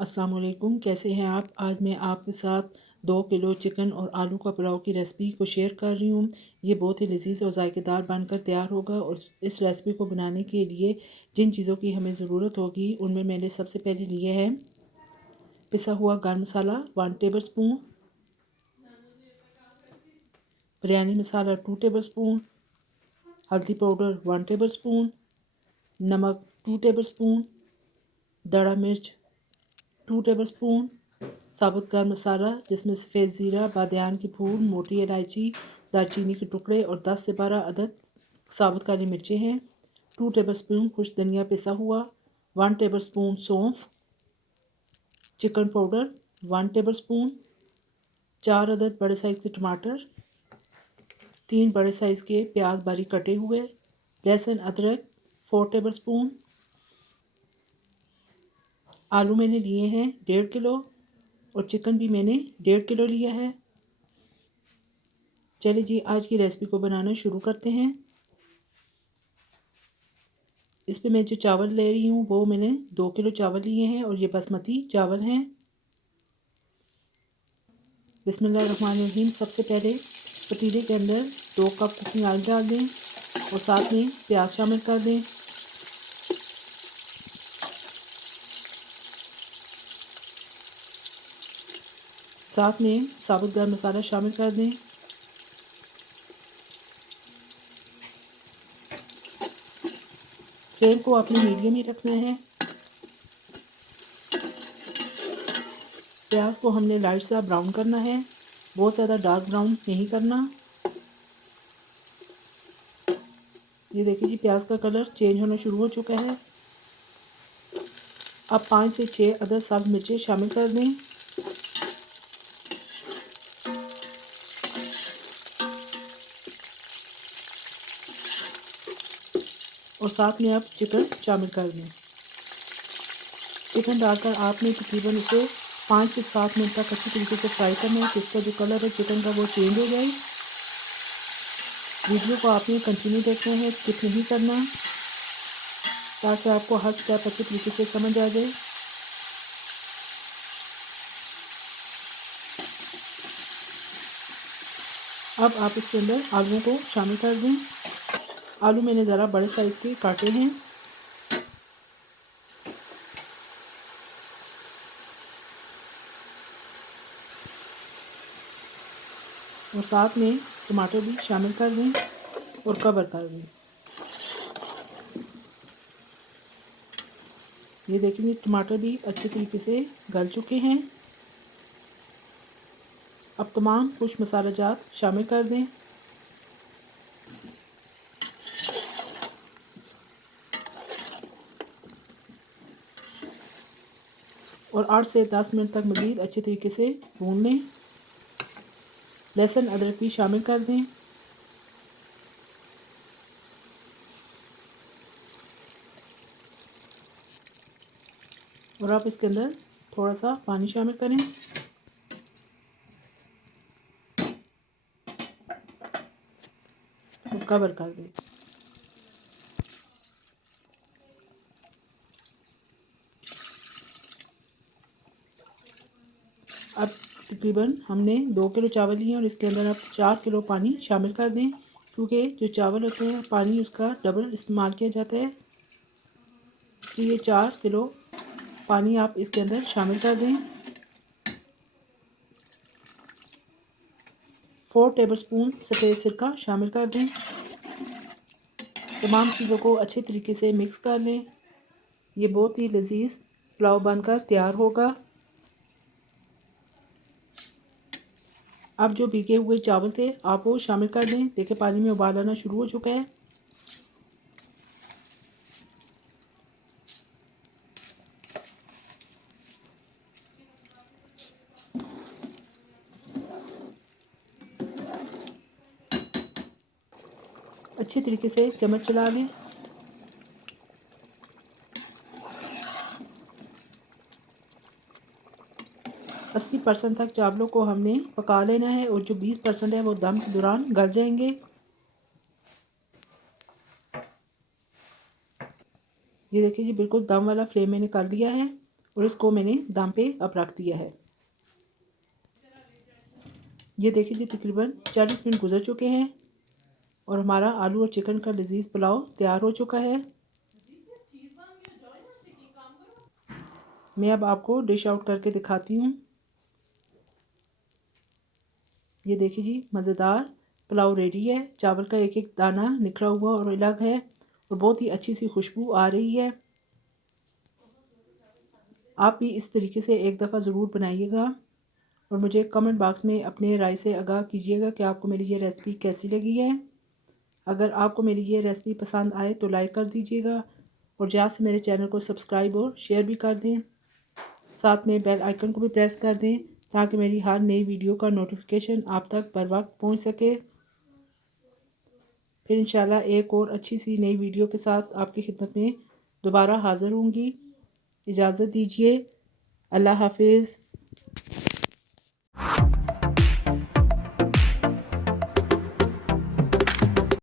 अस्सलाम वालेकुम, कैसे हैं आप? आज मैं आपके साथ 2 किलो चिकन और आलू का पुलाव की रेसिपी को शेयर कर रही हूँ। ये बहुत ही लज़ीज़ और ज़ायकेदार बनकर तैयार होगा और इस रेसिपी को बनाने के लिए जिन चीज़ों की हमें ज़रूरत होगी, उनमें मैंने सबसे पहले लिए हैं पिसा हुआ गरम मसाला 1 टेबलस्पून, बिरयानी मसाला 2 टेबलस्पून, हल्दी पाउडर 1 टेबलस्पून, नमक 2 टेबलस्पून, दड़ा मिर्च 2 टेबलस्पून, साबुत गर्म मसाला जिसमें सफ़ेद ज़ीरा, बादियान की फूल, मोटी इलायची, दालचीनी के टुकड़े और 10 से 12 अदद साबुत काली मिर्चें हैं। 2 टेबलस्पून खुश्क धनिया पिसा हुआ, 1 टेबलस्पून सौंफ, चिकन पाउडर 1 टेबलस्पून, 4 अदद बड़े साइज़ के टमाटर, 3 बड़े साइज़ के प्याज बारीक कटे हुए, लहसुन अदरक 4 टेबलस्पून। आलू मैंने लिए हैं 1.5 किलो और चिकन भी मैंने 1.5 किलो लिया है। चलिए जी, आज की रेसिपी को बनाना शुरू करते हैं। इस पे मैं जो चावल ले रही हूँ वो मैंने 2 किलो चावल लिए हैं और ये बासमती चावल हैं। बिस्मिल्लाहिर्रहमानिर्रहीम। सबसे पहले पतीले के अंदर 2 कप कुकिंग ऑयल डाल दें और साथ में प्याज शामिल कर दें। साथ में साबुत गर्म मसाला शामिल कर दें। फ्लेम को अपने मीडियम ही रखना है। प्याज को हमने लाइट सा ब्राउन करना है, बहुत ज़्यादा डार्क ब्राउन नहीं करना। ये देखिए जी, प्याज का कलर चेंज होना शुरू हो चुका है। अब 5 से 6 अदद सब्ज़ मिर्चें शामिल कर दें। और साथ में आप चिकन शामिल कर दें। चिकन डालकर आपने तकरीबन इसे 5 से 7 मिनट तक अच्छी तरीके से फ्राई करना है कि इसका जो कलर है चिकन का वो चेंज हो जाए। वीडियो को आपने कंटिन्यू देखना है, स्किप नहीं करना, ताकि आपको हर स्टेप अच्छी तरीके से समझ आ जाए। अब आप इसके अंदर आलूओं को शामिल कर दें। आलू मैंने ज़रा बड़े साइज़ के काटे हैं। और साथ में टमाटर भी शामिल कर दें और कवर कर दें। ये देखिए, टमाटर भी अच्छे तरीके से गल चुके हैं। अब तमाम कुछ मसाला जात शामिल कर दें। और 8 से 10 मिनट तक मज़ीद अच्छे तरीके से भून लें। लहसुन अदरक भी शामिल कर दें। और आप इसके अंदर थोड़ा सा पानी शामिल करें और कवर कर दें। अब तकरीबन हमने 2 किलो चावल लिए और इसके अंदर आप 4 किलो पानी शामिल कर दें, क्योंकि जो चावल होते हैं पानी उसका डबल इस्तेमाल किया जाता है, इसलिए 4 किलो पानी आप इसके अंदर शामिल कर दें। 4 टेबलस्पून सफ़ेद सिरका शामिल कर दें। तमाम चीज़ों को अच्छे तरीके से मिक्स कर लें। ये बहुत ही लजीज पुलाव बनकर तैयार होगा। अब जो भीगे हुए चावल थे आप वो शामिल कर दें। देखिए, पानी में उबाल आना शुरू हो चुका है। अच्छे तरीके से चम्मच चला लें। अस्सी परसेंट तक चावलों को हमने पका लेना है और जो 20% है वो दम के दौरान गल जाएंगे। ये देखिए जी, बिल्कुल दम वाला फ्लेम मैंने कर लिया है। और इसको मैंने दम पे अब रख दिया है। ये देखिए जी तकरीबन 40 मिनट गुजर चुके हैं और हमारा आलू और चिकन का लजीज पुलाव तैयार हो चुका है। मैं अब आपको डिश आउट करके दिखाती हूँ। ये देखिए जी मज़ेदार पुलाव रेडी है। चावल का एक एक दाना निखरा हुआ और अलग है और बहुत ही अच्छी सी खुशबू आ रही है। आप भी इस तरीके से एक दफ़ा ज़रूर बनाइएगा और मुझे कमेंट बॉक्स में अपने राय से आगाह कीजिएगा कि आपको मेरी ये रेसिपी कैसी लगी है। अगर आपको मेरी ये रेसिपी पसंद आए तो लाइक कर दीजिएगा और ज़्यादा से मेरे चैनल को सब्सक्राइब और शेयर भी कर दें। साथ में बेल आइकन को भी प्रेस कर दें ताकि मेरी हर नई वीडियो का नोटिफिकेशन आप तक बर वक्त पहुँच सके। फिर इंशाल्लाह एक और अच्छी सी नई वीडियो के साथ आपकी खिदमत में दोबारा हाज़िर होंगी। इजाज़त दीजिए। अल्लाह हाफिज़।